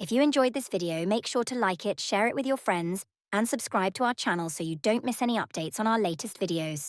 If you enjoyed this video, make sure to like it, share it with your friends, and subscribe to our channel so you don't miss any updates on our latest videos.